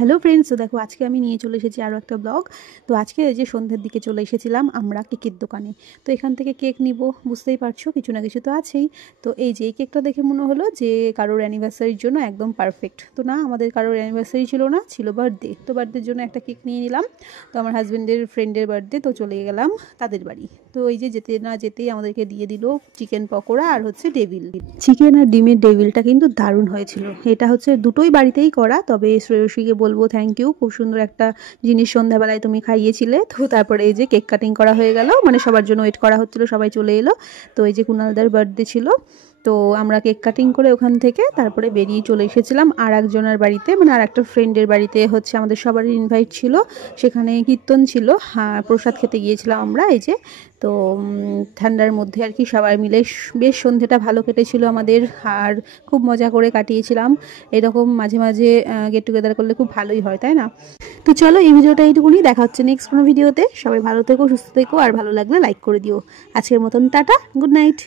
Hello friends, তো দেখো আজকে আমি নিয়ে চলে এসেছি আরও একটা ব্লগ। তো আজকে এই যে সন্ধ্যের দিকে চলে এসেছিলাম আমরা কেকের দোকানে। তো এখান থেকে কেক নিব, বুঝতেই পারছো কিছু না কিছু তো আছেই। তো এই যে এই কেকটা দেখে মনে হলো যে কারোর অ্যানিভার্সারির জন্য একদম পারফেক্ট। তো না, আমাদের কারোর অ্যানিভার্সারি ছিল না, ছিল বার্থডে। তো বার্থডের জন্য একটা কেক নিয়ে নিলাম। তো আমার হাজব্যান্ডের ফ্রেন্ডের বার্থডে, তো চলে গেলাম তাদের বাড়ি। তো এই যে যেতে না যেতেই আমাদেরকে দিয়ে দিল চিকেন পকোড়া আর হচ্ছে ডেভিল। চিকেন আর ডিমের ডেভিলটা কিন্তু দারুণ হয়েছিল। এটা হচ্ছে দুটোই বাড়িতেই করা, তবে শ্রেয়সীকে বলবো থ্যাংক ইউ, খুব সুন্দর একটা জিনিস সন্ধ্যাবেলায় তুমি খাইয়েছিলে। তো তারপরে এই যে কেক কাটিং করা হয়ে গেল, মানে সবার জন্য ওয়েট করা হচ্ছিল, সবাই চলে এলো। তো এই যে কুনালদার বার্থডে ছিল, তো আমরা কেক কাটিং করে ওখান থেকে তারপরে বেরিয়ে চলে এসেছিলাম আর একজনের বাড়িতে, মানে আর একটা ফ্রেন্ডের বাড়িতে হচ্ছে আমাদের সবারই ইনভাইট ছিল। সেখানে কীর্তন ছিল, হ্যাঁ প্রসাদ খেতে গিয়েছিলাম আমরা। এই যে তো ঠান্ডার মধ্যে আর কি সবাই মিলে বেশ সন্ধ্যেটা ভালো কেটেছিল আমাদের, আর খুব মজা করে কাটিয়েছিলাম। এরকম মাঝে মাঝে গেট টুগেদার করলে খুব ভালোই হয়, তাই না? তো চলো এই ভিডিওটা এইটুকুনি, দেখা হচ্ছে নেক্সট কোনো ভিডিওতে। সবাই ভালো থেকো, সুস্থ থেকো, আর ভালো লাগলে লাইক করে দিও। আজকের মতন টাটা, গুড নাইট।